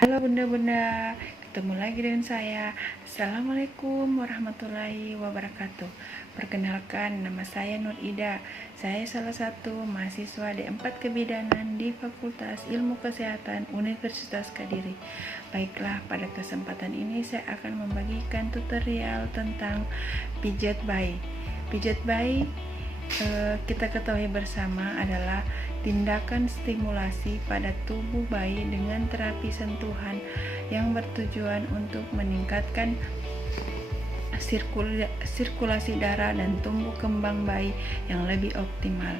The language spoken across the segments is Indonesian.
Halo bunda-bunda, ketemu lagi dengan saya. Assalamualaikum warahmatullahi wabarakatuh. Perkenalkan, nama saya Nur Ida. Saya salah satu mahasiswa D4 Kebidanan di Fakultas Ilmu Kesehatan Universitas Kediri. Baiklah, pada kesempatan ini saya akan membagikan tutorial tentang pijat bayi. Pijat bayi kita ketahui bersama adalah tindakan stimulasi pada tubuh bayi dengan terapi sentuhan yang bertujuan untuk meningkatkan sirkulasi darah dan tumbuh kembang bayi yang lebih optimal.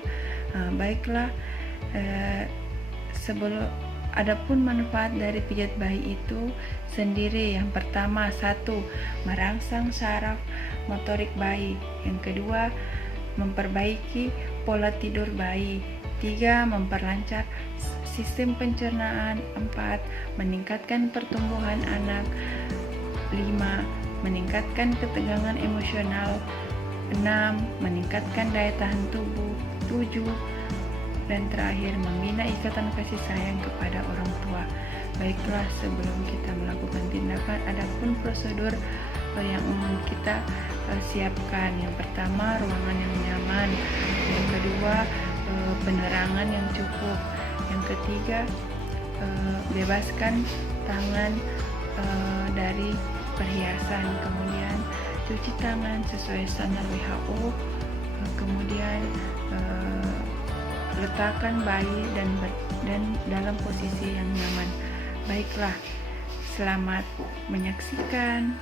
Baiklah, sebelum adapun manfaat dari pijat bayi itu sendiri, yang pertama, 1. Merangsang saraf motorik bayi. Yang kedua, memperbaiki pola tidur bayi. 3. Memperlancar sistem pencernaan. 4. Meningkatkan pertumbuhan anak. 5. Meningkatkan ketegangan emosional. 6. Meningkatkan daya tahan tubuh. 7. Dan terakhir, membina ikatan kasih sayang kepada orang tua. Baiklah, sebelum kita melakukan tindakan, adapun prosedur yang umum kita siapkan. Yang pertama, ruangan yang nyaman. Yang kedua, penerangan yang cukup. Yang ketiga, bebaskan tangan dari perhiasan. Kemudian cuci tangan sesuai standar WHO. Kemudian letakkan bayi dan dalam posisi yang nyaman. Baiklah, selamat menyaksikan.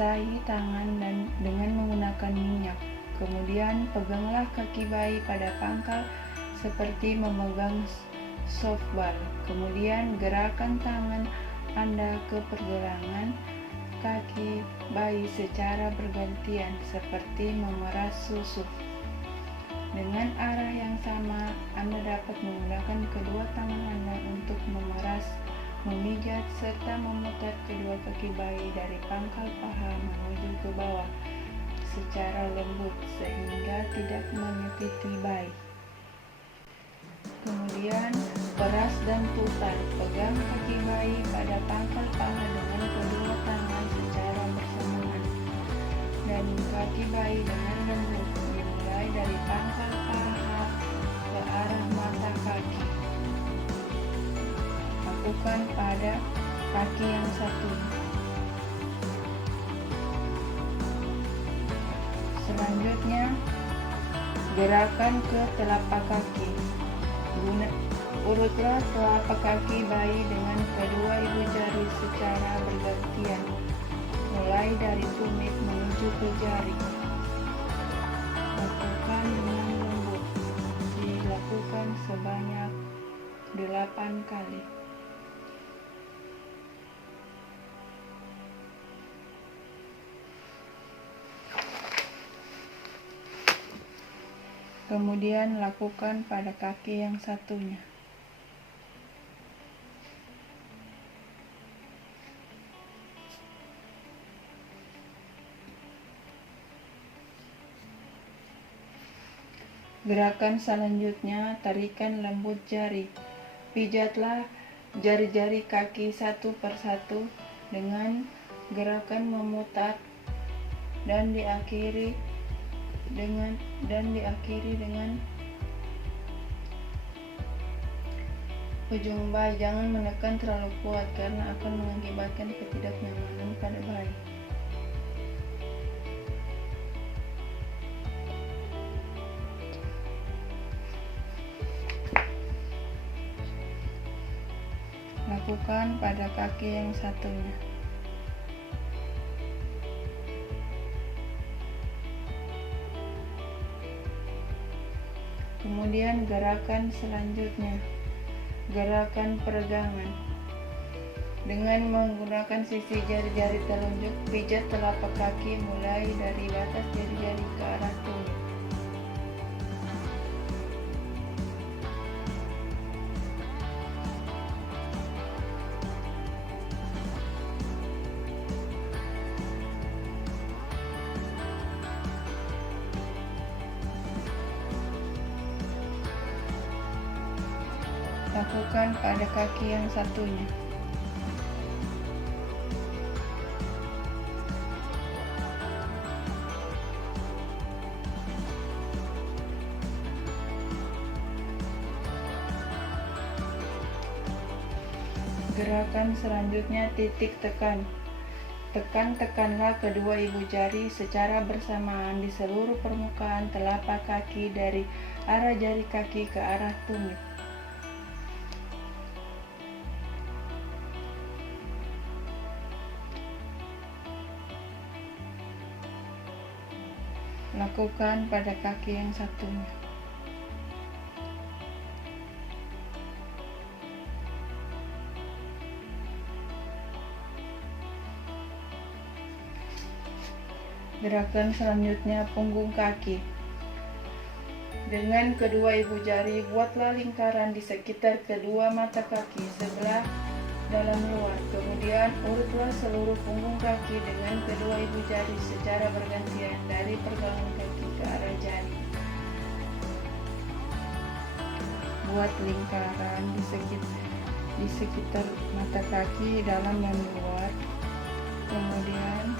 Basahi tangan dan dengan menggunakan minyak. Kemudian peganglah kaki bayi pada pangkal seperti memegang softball. Kemudian gerakan tangan Anda ke pergelangan kaki bayi secara bergantian seperti memeras susu. Dengan arah yang sama, Anda dapat menggunakan kedua tangan Anda untuk memeras, memijat, serta memutar kedua kaki bayi dari pangkal paha menuju ke bawah secara lembut sehingga tidak menyakiti bayi. Kemudian peras dan putar. Pegang kaki bayi pada pangkal paha dengan kedua tangan secara bersamaan dan kaki bayi dengan lembut, dimulai dari pangkal paha ke arah mata kaki. Lakukan pada kaki yang satu. Selanjutnya, gerakan ke telapak kaki. Urutlah telapak kaki bayi dengan kedua ibu jari secara bergantian, mulai dari tumit menuju ke jari. Lakukan dengan lembut. Dilakukan sebanyak 8 kali. Kemudian lakukan pada kaki yang satunya. Gerakan selanjutnya, tarikan lembut jari. Pijatlah jari-jari kaki satu persatu dengan gerakan memutar dan diakhiri dengan ujung bayi. Jangan menekan terlalu kuat karena akan mengakibatkan ketidaknyamanan pada bayi. Lakukan pada kaki yang satunya. Kemudian gerakan selanjutnya, gerakan peregangan. Dengan menggunakan sisi jari-jari telunjuk, pijat telapak kaki mulai dari batas jari-jari ke arah tumit. Lakukan pada kaki yang satunya. Gerakan selanjutnya titik tekan. Tekanlah kedua ibu jari secara bersamaan di seluruh permukaan telapak kaki dari arah jari kaki ke arah tumit. Lakukan pada kaki yang satunya. Gerakan selanjutnya punggung kaki. Dengan kedua ibu jari, buatlah lingkaran di sekitar kedua mata kaki sebelah dalam luar. Kemudian urutlah seluruh punggung kaki dengan kedua ibu jari secara bergantian dari pergelangan kaki ke arah jari. Buat lingkaran di sekitar mata kaki dalam dan luar. Kemudian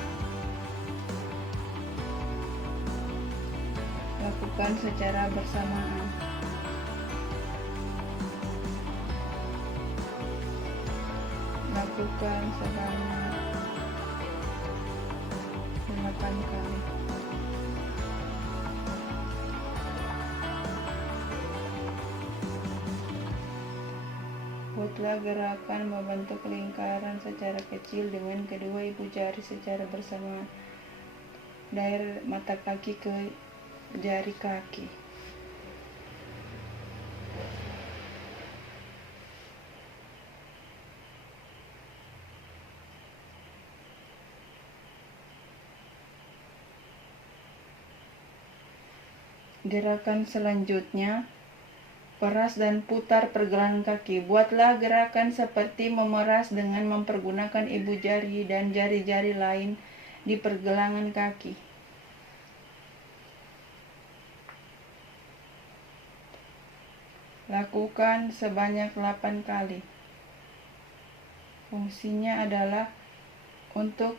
lakukan secara bersamaan. Lakukan sebanyak 8 kali. Buatlah gerakan membentuk lingkaran secara kecil dengan kedua ibu jari secara bersamaan dari mata kaki ke jari kaki. Gerakan selanjutnya peras dan putar pergelangan kaki. Buatlah gerakan seperti memeras dengan mempergunakan ibu jari dan jari-jari lain di pergelangan kaki. Lakukan sebanyak 8 kali. Fungsinya adalah untuk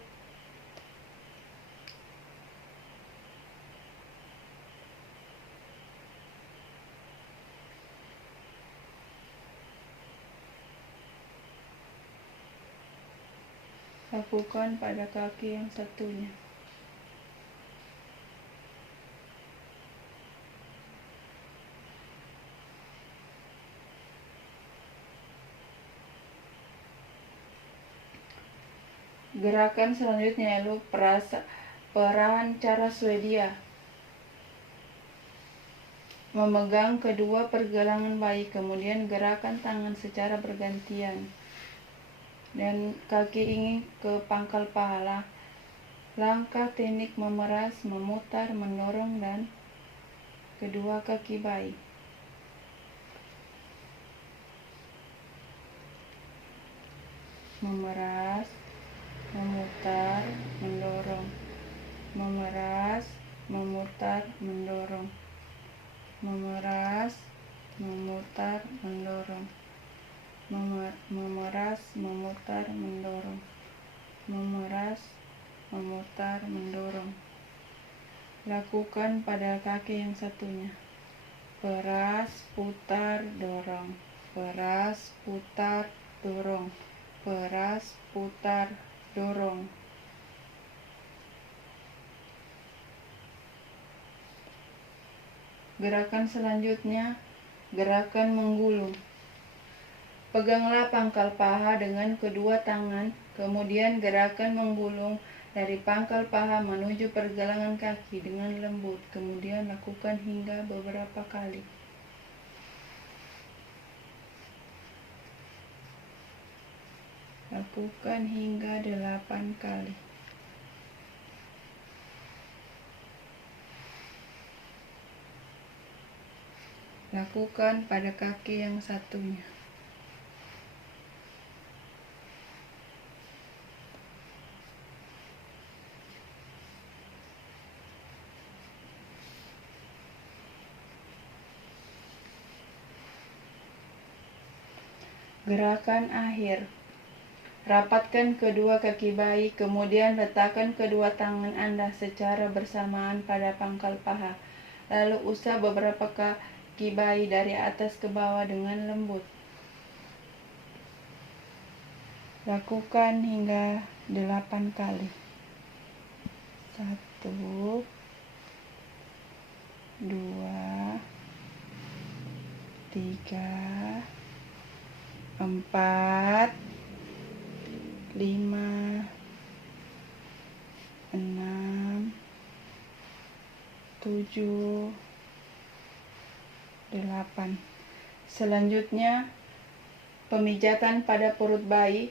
lakukan pada kaki yang satunya. Gerakan selanjutnya yaitu perahan cara Swedia. Memegang kedua pergelangan bayi, kemudian gerakan tangan secara bergantian dan kaki ini ke pangkal paha. Langkah teknik memeras, memutar, mendorong dan kedua kaki bayi. Memeras, memutar, mendorong. Memeras, memutar, mendorong. Memeras, memutar, mendorong. Memeras, memutar, mendorong. Memeras, memutar, mendorong. Lakukan pada kaki yang satunya. Peras, putar, dorong. Peras, putar, dorong. Peras, putar, dorong. Gerakan selanjutnya, gerakan menggulung. Peganglah pangkal paha dengan kedua tangan, kemudian gerakan menggulung dari pangkal paha menuju pergelangan kaki dengan lembut, kemudian lakukan hingga beberapa kali. Lakukan hingga 8 kali. Lakukan pada kaki yang satunya. Gerakan akhir. Rapatkan kedua kaki bayi, kemudian letakkan kedua tangan Anda secara bersamaan pada pangkal paha. Lalu usap beberapa kaki bayi dari atas ke bawah dengan lembut. Lakukan hingga 8 kali. 1, 2, 3, 4, 5, 6, 7, 8. Selanjutnya, pemijatan pada perut bayi.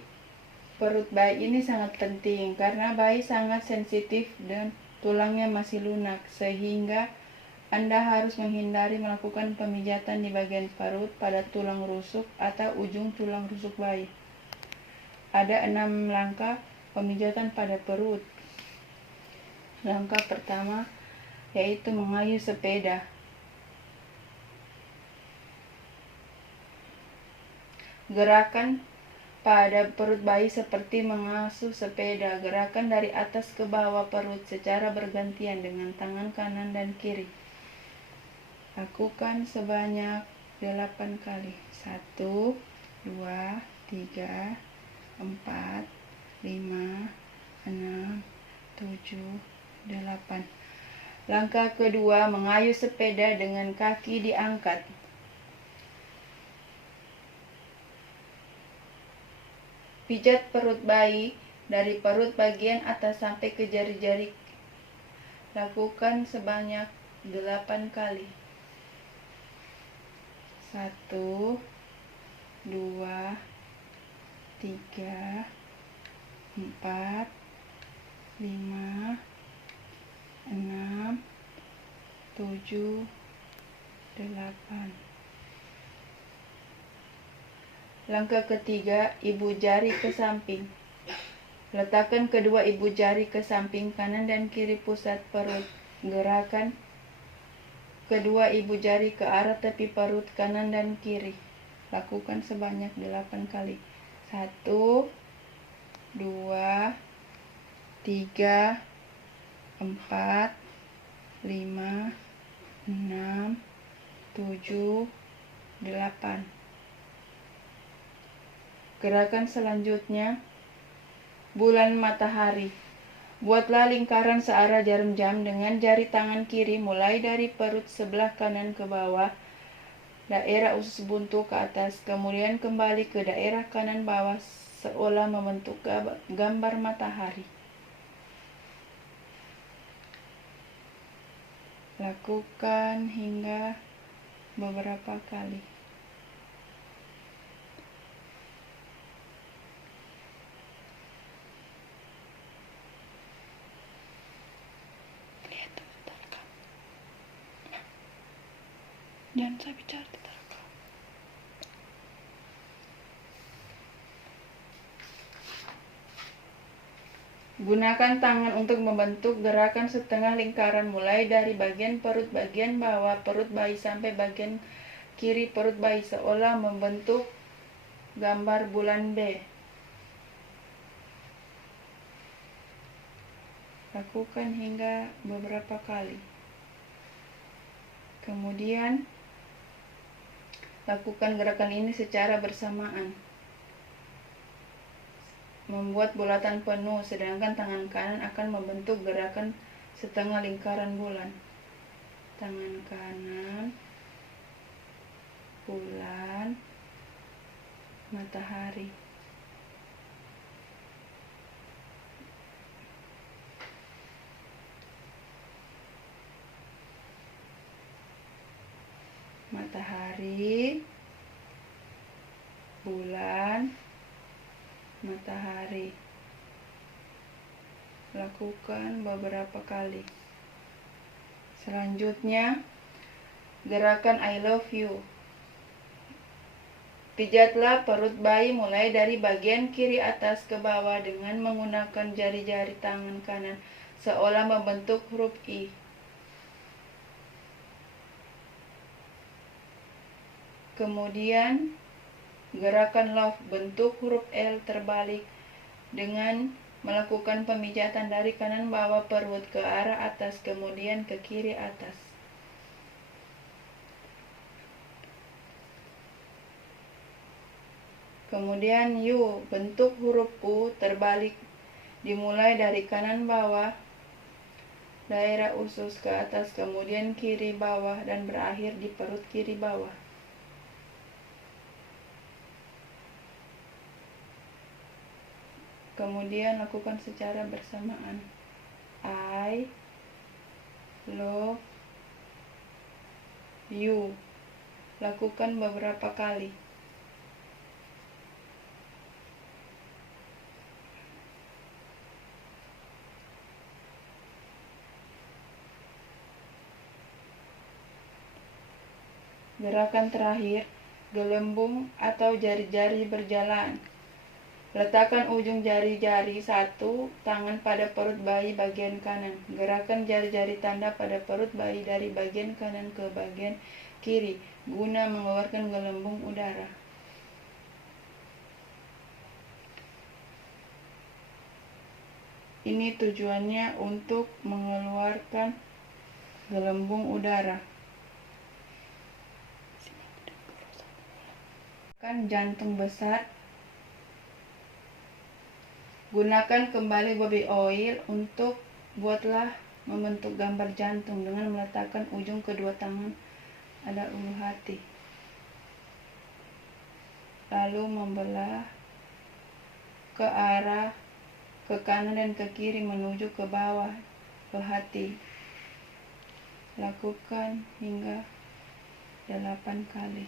Perut bayi ini sangat penting karena bayi sangat sensitif dan tulangnya masih lunak, sehingga Anda harus menghindari melakukan pemijatan di bagian perut, pada tulang rusuk atau ujung tulang rusuk bayi. Ada 6 langkah pemijatan pada perut. Langkah pertama yaitu mengayuh sepeda. Gerakan pada perut bayi seperti mengasuh sepeda. Gerakan dari atas ke bawah perut secara bergantian dengan tangan kanan dan kiri. Lakukan sebanyak 8 kali. 1, 2, 3, 4, 5, 6, 7, 8. Langkah kedua, mengayuh sepeda dengan kaki diangkat. Pijat perut bayi dari perut bagian atas sampai ke jari-jari. Lakukan sebanyak 8 kali. 1, 2, 3, 4, 5, 6, 7, 8. Langkah ketiga, ibu jari ke samping. Letakkan kedua ibu jari ke samping kanan dan kiri pusat perut. Gerakan kedua ibu jari ke arah tepi perut kanan dan kiri. Lakukan sebanyak 8 kali. 1, 2, 3, 4, 5, 6, 7, 8. Gerakan selanjutnya, bulan matahari. Buatlah lingkaran searah jarum jam dengan jari tangan kiri mulai dari perut sebelah kanan ke bawah, daerah usus buntu ke atas, kemudian kembali ke daerah kanan bawah seolah membentuk gambar matahari. Lakukan hingga beberapa kali. Jangan saya bicara, kita rekam. Gunakan tangan untuk membentuk gerakan setengah lingkaran mulai dari bagian perut bagian bawah perut bayi sampai bagian kiri perut bayi seolah membentuk gambar bulan B. Lakukan hingga beberapa kali. Kemudian lakukan gerakan ini secara bersamaan. Membuat bulatan penuh, sedangkan tangan kanan akan membentuk gerakan setengah lingkaran bulan. Tangan kanan, bulan, matahari. Matahari, bulan, matahari. Lakukan beberapa kali. Selanjutnya, gerakan I love you. Pijatlah perut bayi mulai dari bagian kiri atas ke bawah dengan menggunakan jari-jari tangan kanan seolah membentuk huruf I. Kemudian Gerakan love bentuk huruf L terbalik dengan melakukan pemijatan dari kanan bawah perut ke arah atas, kemudian ke kiri atas. Kemudian U bentuk huruf U terbalik, dimulai dari kanan bawah, daerah usus ke atas, kemudian kiri bawah, dan berakhir di perut kiri bawah. Kemudian lakukan secara bersamaan. I love you. Lakukan beberapa kali. Gerakan terakhir, gelembung atau jari-jari berjalan. Letakkan ujung jari-jari satu tangan pada perut bayi bagian kanan. Gerakan jari-jari tanda pada perut bayi dari bagian kanan ke bagian kiri guna mengeluarkan gelembung udara. Ini tujuannya untuk mengeluarkan gelembung udara. Kan jantung besar. Gunakan kembali bobby oil untuk buatlah membentuk gambar jantung dengan meletakkan ujung kedua tangan pada ulu hati. Lalu membelah ke arah ke kanan dan ke kiri menuju ke bawah ke hati. Lakukan hingga 8 kali.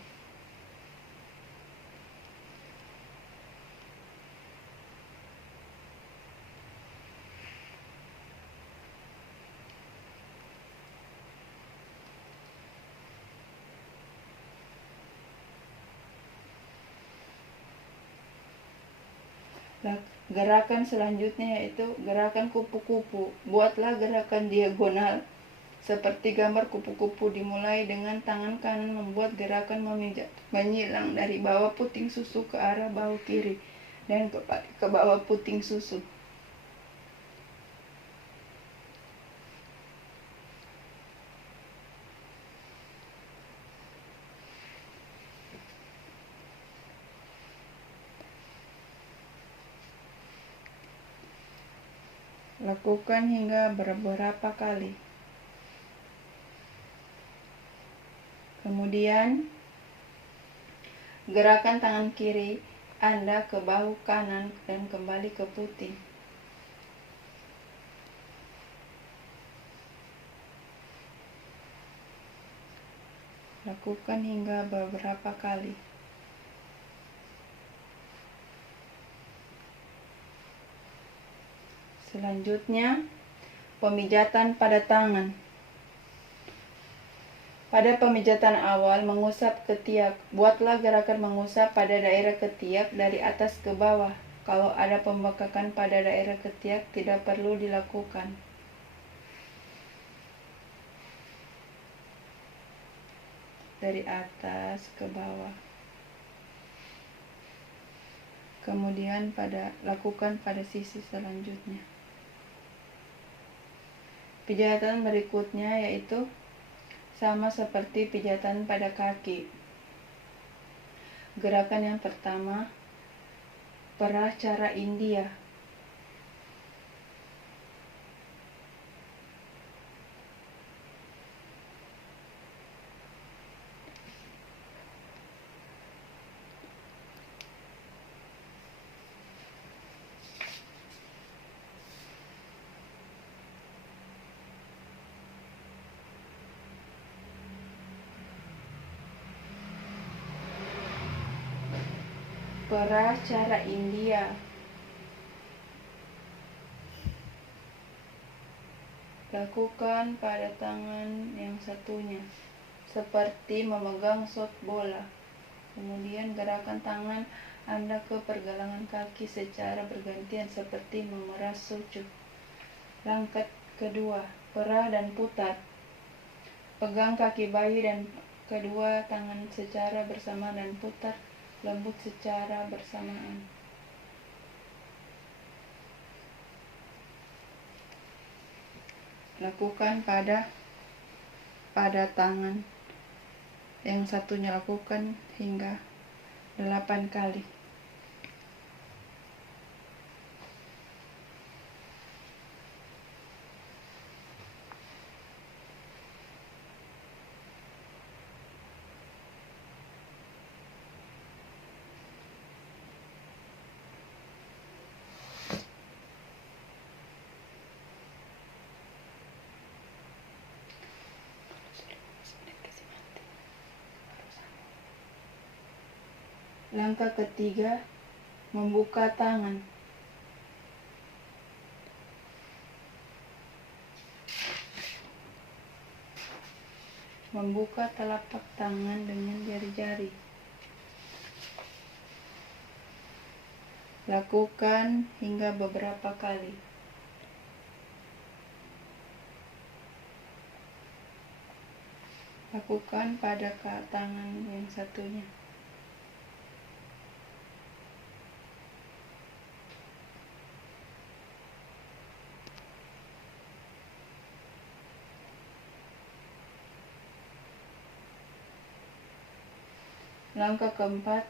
Gerakan selanjutnya yaitu gerakan kupu-kupu. Buatlah gerakan diagonal seperti gambar kupu-kupu, dimulai dengan tangan kanan membuat gerakan memijat, menyilang dari bawah puting susu ke arah bahu kiri dan ke bawah puting susu. Lakukan hingga beberapa kali. Kemudian, gerakan tangan kiri Anda ke bahu kanan dan kembali ke puting. Lakukan hingga beberapa kali. Selanjutnya, pemijatan pada tangan. Pada pemijatan awal, mengusap ketiak. Buatlah gerakan mengusap pada daerah ketiak dari atas ke bawah. Kalau ada pembekakan pada daerah ketiak, tidak perlu dilakukan. Dari atas ke bawah. Kemudian lakukan pada sisi selanjutnya. Pijatan berikutnya yaitu sama seperti pijatan pada kaki. Gerakan yang pertama, perah cara India. Perah cara India. Lakukan pada tangan yang satunya, seperti memegang shot bola. Kemudian gerakan tangan Anda ke pergelangan kaki secara bergantian seperti memeras sucuk. Langkah kedua, perah dan putar. Pegang kaki bayi dan kedua tangan secara bersama dan putar lembut secara bersamaan. Lakukan pada tangan yang satunya, lakukan hingga 8 kali. Langkah ketiga, membuka tangan. Membuka telapak tangan dengan jari-jari. Lakukan hingga beberapa kali. Lakukan pada tangan yang satunya. Langkah keempat,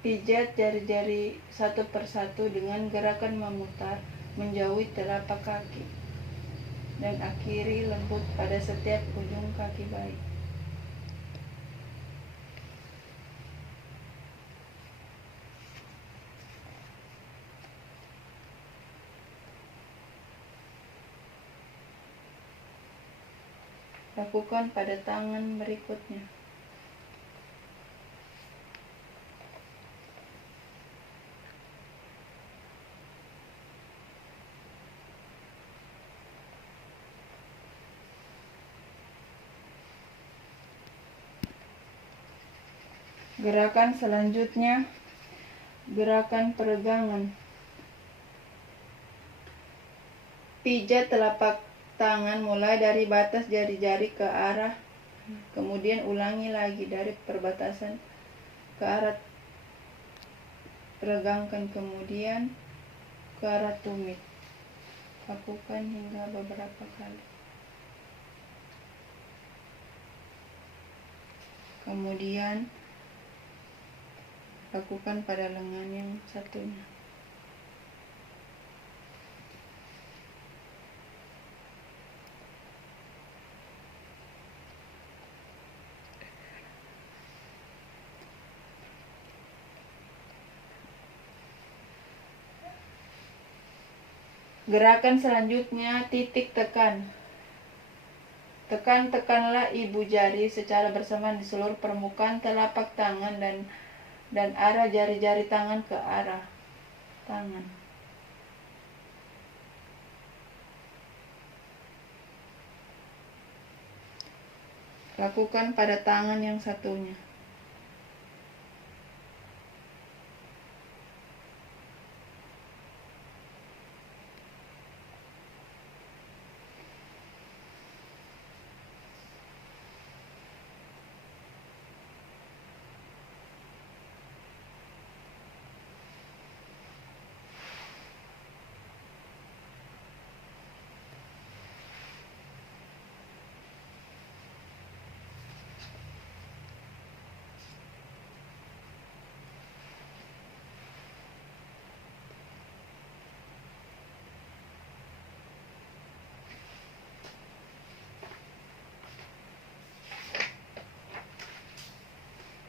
pijat jari-jari satu persatu dengan gerakan memutar menjauhi telapak kaki dan akhiri lembut pada setiap ujung kaki bayi. Lakukan pada tangan berikutnya. Gerakan selanjutnya, gerakan peregangan. Pijat telapak tangan mulai dari batas jari-jari ke arah, kemudian ulangi lagi dari perbatasan ke arah, regangkan, kemudian ke arah tumit. Lakukan hingga beberapa kali. Kemudian lakukan pada lengan yang satunya. Gerakan selanjutnya, titik tekan. Tekanlah ibu jari secara bersamaan di seluruh permukaan telapak tangan dan arah jari-jari tangan ke arah tangan. Lakukan pada tangan yang satunya.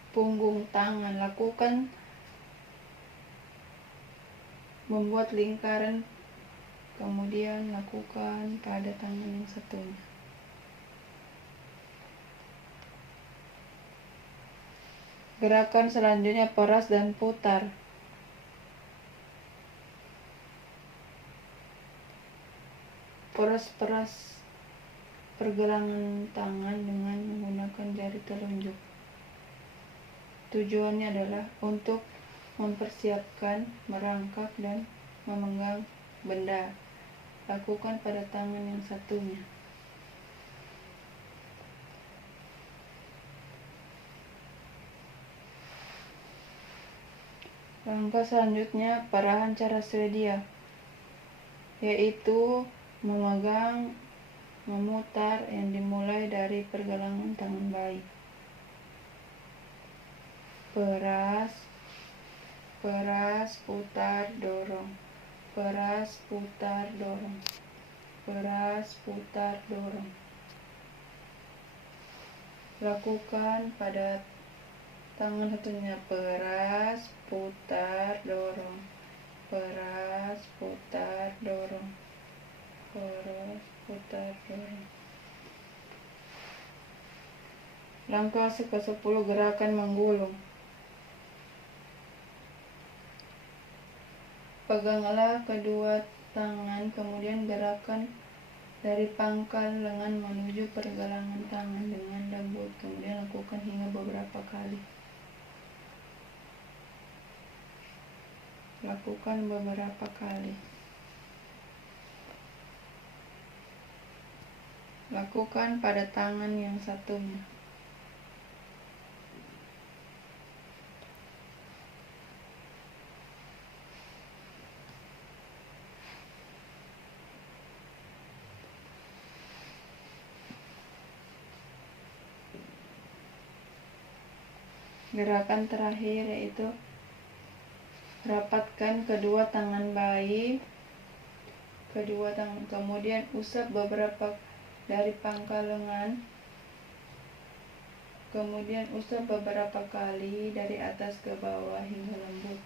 Punggung tangan, lakukan membuat lingkaran, kemudian lakukan pada tangan yang satunya. Gerakan selanjutnya, peras dan putar. Peras pergelangan tangan dengan menggunakan jari telunjuk. Tujuannya adalah untuk mempersiapkan, merangkak, dan memegang benda. Lakukan pada tangan yang satunya. Langkah selanjutnya, perahan cara Swedia, yaitu memegang, memutar yang dimulai dari pergelangan tangan bayi. Peras, peras, putar, dorong. Peras, putar, dorong. Peras, putar, dorong. Lakukan pada tangan satunya, peras, putar, dorong. Peras, putar, dorong. Peras, putar, dorong. Langkah ke-10, gerakan menggulung. Peganglah kedua tangan, kemudian gerakan dari pangkal lengan menuju pergelangan tangan dengan lembut. Kemudian lakukan hingga beberapa kali. Lakukan beberapa kali. Lakukan pada tangan yang satunya. Gerakan terakhir yaitu rapatkan kedua tangan bayi, kemudian usap beberapa dari pangkal lengan, kemudian usap beberapa kali dari atas ke bawah hingga lembut.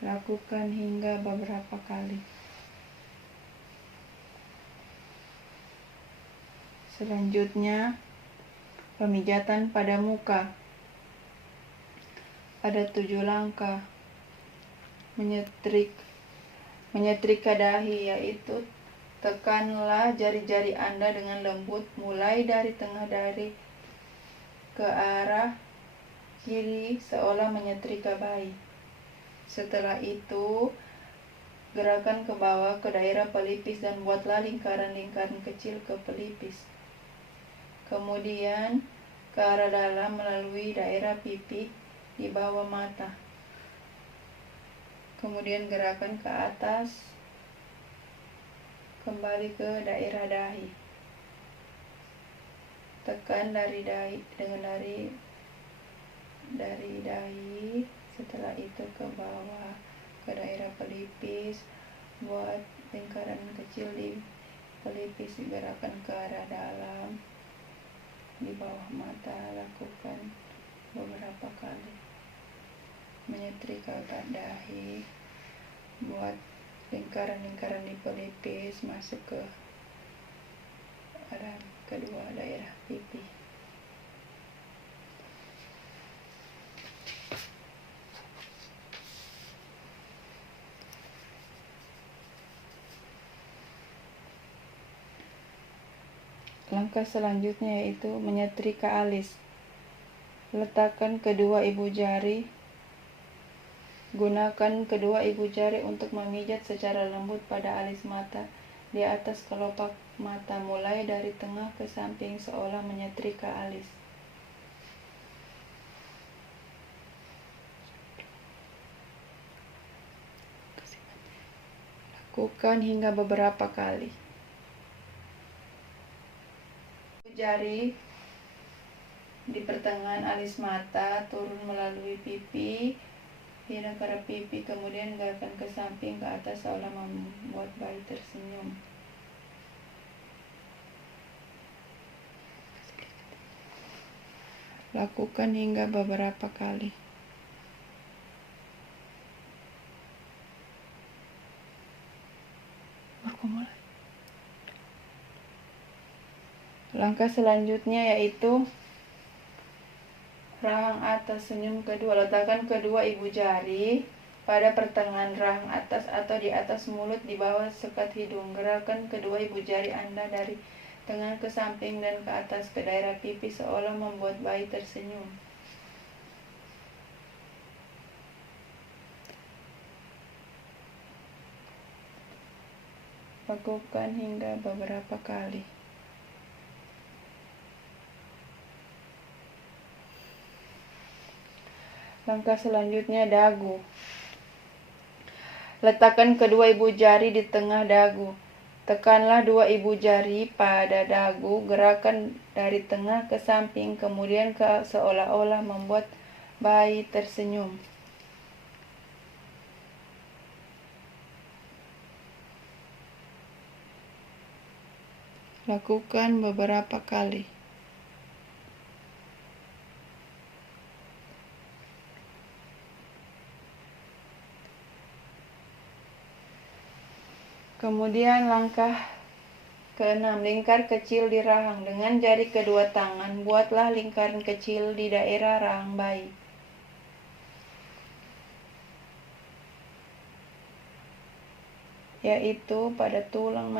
Lakukan hingga beberapa kali. Selanjutnya, pemijatan pada muka. Ada 7 langkah. Menyetrika dahi, yaitu tekanlah jari-jari Anda dengan lembut mulai dari tengah dahi ke arah kiri seolah menyetrika bayi. Setelah itu, gerakan ke bawah ke daerah pelipis dan buatlah lingkaran-lingkaran kecil ke pelipis. Kemudian ke arah dalam melalui daerah pipi di bawah mata. Kemudian gerakan ke atas kembali ke daerah dahi. Tekan dari dahi dari dahi, setelah itu ke bawah ke daerah pelipis, buat lingkaran kecil di pelipis, gerakan ke arah dalam di bawah mata. Lakukan beberapa kali. Menyetrika dahi, buat lingkaran-lingkaran di pelipis masuk ke arah kedua daerah pipi. Langkah selanjutnya yaitu menyetrika alis. Letakkan kedua ibu jari. Gunakan kedua ibu jari untuk memijat secara lembut pada alis mata di atas kelopak mata, mulai dari tengah ke samping seolah menyetrika alis. Lakukan hingga beberapa kali. Jari di pertengahan alis mata turun melalui pipi hingga ke arah pipi, kemudian gerakan ke samping ke atas seolah membuat bayi tersenyum. Lakukan hingga beberapa kali. Langkah selanjutnya yaitu rahang atas senyum kedua. Letakkan kedua ibu jari pada pertengahan rahang atas atau di atas mulut di bawah sekat hidung. Gerakan kedua ibu jari Anda dari tengah ke samping dan ke atas ke daerah pipi seolah membuat bayi tersenyum. Lakukan hingga beberapa kali. Langkah selanjutnya dagu. Letakkan kedua ibu jari di tengah dagu. Tekanlah dua ibu jari pada dagu, gerakan dari tengah ke samping, kemudian seolah-olah membuat bayi tersenyum. Lakukan beberapa kali. Kemudian langkah ke-6, lingkar kecil di rahang. Dengan jari kedua tangan, buatlah lingkaran kecil di daerah rahang bayi, yaitu pada tulang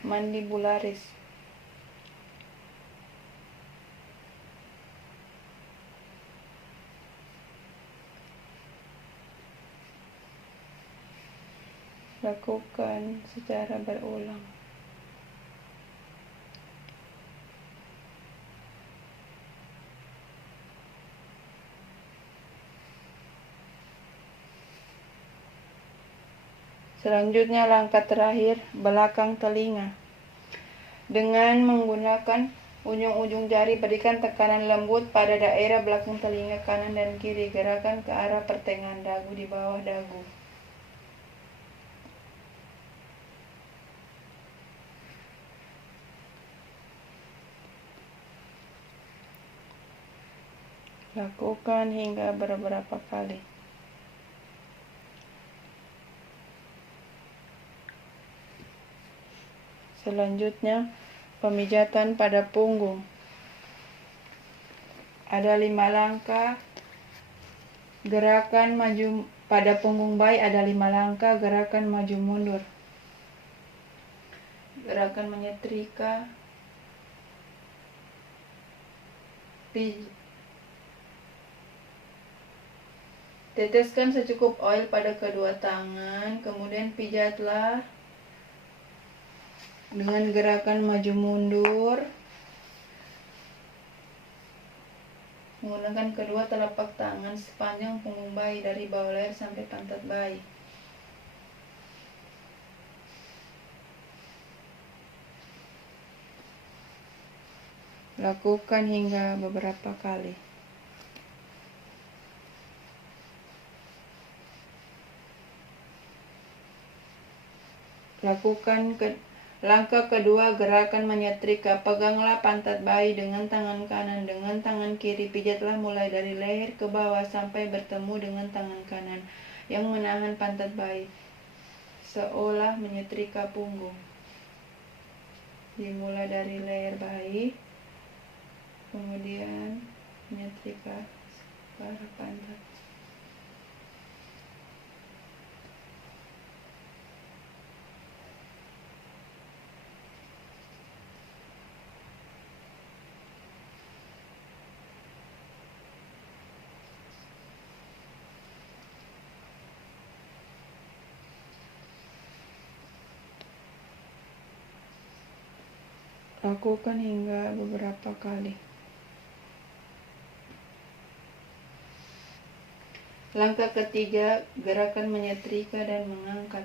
mandibularis. Lakukan secara berulang. Selanjutnya langkah terakhir, belakang telinga. Dengan menggunakan ujung-ujung jari, berikan tekanan lembut pada daerah belakang telinga kanan dan kiri. Gerakan ke arah pertengahan dagu di bawah dagu. Lakukan hingga beberapa kali. Selanjutnya, pemijatan pada punggung. Ada 5 langkah. Gerakan maju pada punggung bayi ada 5 langkah. Gerakan maju mundur. Gerakan menyetrika. Teteskan secukup oil pada kedua tangan, kemudian pijatlah dengan gerakan maju mundur. Menggunakan kedua telapak tangan sepanjang punggung bayi dari bawah leher sampai pantat bayi. Lakukan hingga beberapa kali. Lakukan langkah kedua, gerakan menyetrika. Peganglah pantat bayi dengan tangan kanan, dengan tangan kiri. Pijatlah mulai dari leher ke bawah sampai bertemu dengan tangan kanan yang menahan pantat bayi, seolah menyetrika punggung. Dimulai dari leher bayi, kemudian menyetrika ke arah pantat. Lakukan hingga beberapa kali. Langkah ketiga, gerakan menyetrika dan mengangkat.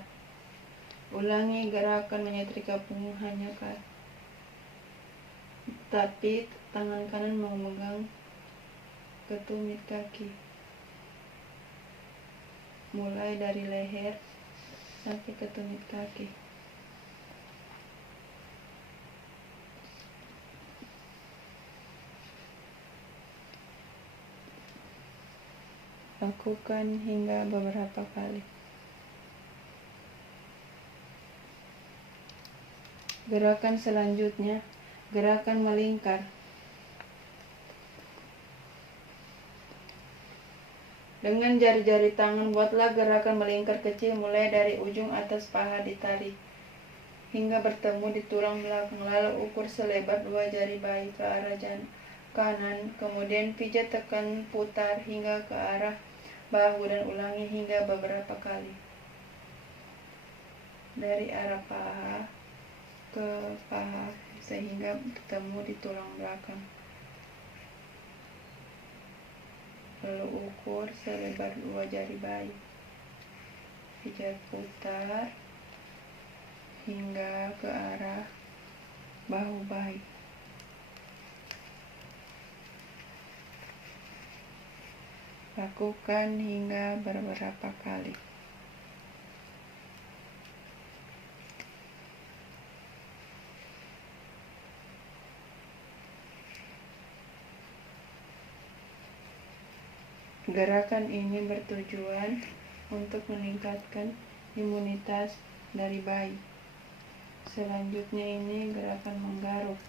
Ulangi gerakan menyetrika punggung hanya tapi tangan kanan memegang ketumit kaki. Mulai dari leher sampai ketumit kaki. Lakukan hingga beberapa kali. Gerakan selanjutnya, gerakan melingkar. Dengan jari-jari tangan, buatlah gerakan melingkar kecil mulai dari ujung atas paha ditarik hingga bertemu di tulang belakang. Lalu ukur selebar 2 jari bayi ke arah kanan, kemudian pijat, tekan, putar hingga ke arah bahu dan ulangi hingga beberapa kali. Dari arah paha ke paha sehingga bertemu di tulang belakang. lalu ukur selebar 2 jari bayi. Pijat putar hingga ke arah bahu bayi. Lakukan hingga beberapa kali. Gerakan ini bertujuan untuk meningkatkan imunitas dari bayi. Selanjutnya ini gerakan menggaruk.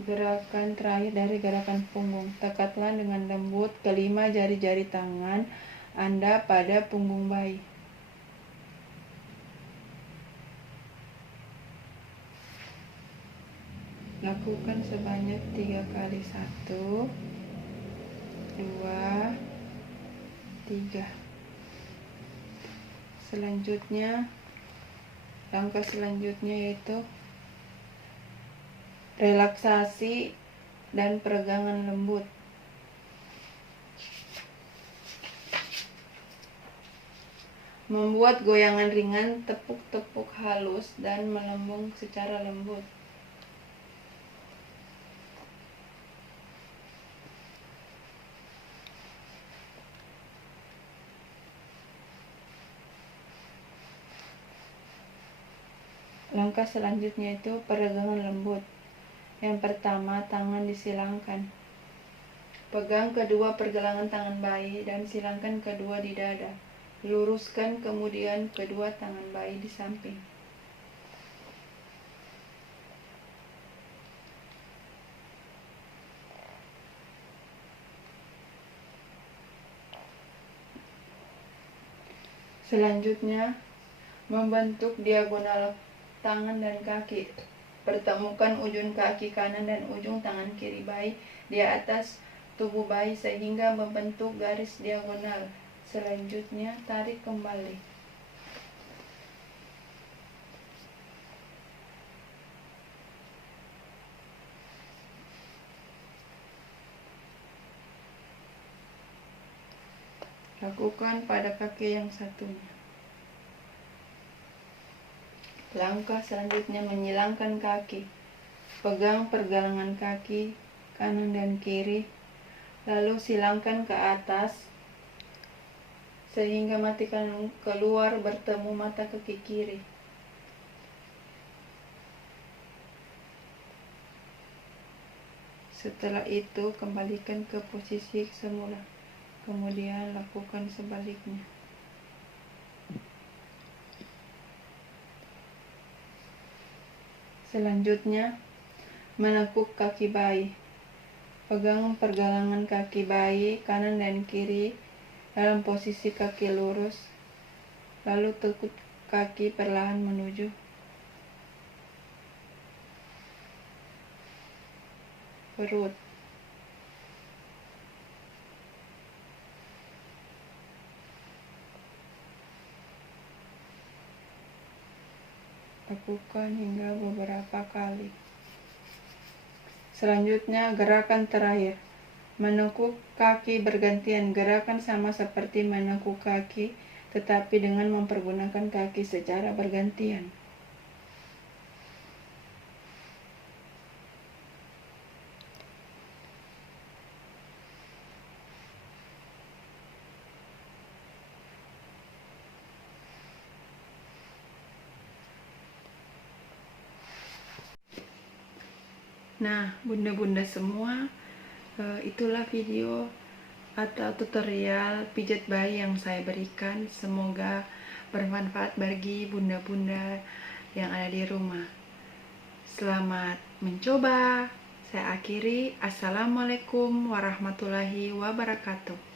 Gerakan terakhir dari gerakan punggung. Tekatlah dengan lembut kelima jari-jari tangan Anda pada punggung bayi. Lakukan sebanyak 3 kali. 1, 2, 3. Selanjutnya, langkah selanjutnya yaitu relaksasi dan peregangan lembut. Membuat goyangan ringan, tepuk-tepuk halus dan melambung secara lembut. Langkah selanjutnya itu peregangan lembut. Yang pertama, tangan disilangkan. Pegang kedua pergelangan tangan bayi dan silangkan kedua di dada. Luruskan kemudian kedua tangan bayi di samping. Selanjutnya, membentuk diagonal tangan dan kaki. Pertemukan ujung kaki kanan dan ujung tangan kiri bayi di atas tubuh bayi sehingga membentuk garis diagonal. Selanjutnya, tarik kembali. Lakukan pada kaki yang satunya. Langkah selanjutnya menyilangkan kaki. Pegang pergelangan kaki kanan dan kiri, lalu silangkan ke atas sehingga mata keluar bertemu mata kaki kiri. Setelah itu kembalikan ke posisi semula. Kemudian lakukan sebaliknya. Selanjutnya, menekuk kaki bayi. Pegang pergelangan kaki bayi kanan dan kiri dalam posisi kaki lurus, lalu tekuk kaki perlahan menuju perut. Lakukan hingga beberapa kali. Selanjutnya, gerakan terakhir. Menekuk kaki bergantian. Gerakan sama seperti menekuk kaki, tetapi dengan mempergunakan kaki secara bergantian. Nah, bunda-bunda semua, itulah video atau tutorial pijat bayi yang saya berikan. Semoga bermanfaat bagi bunda-bunda yang ada di rumah. Selamat mencoba. Saya akhiri. Assalamualaikum warahmatullahi wabarakatuh.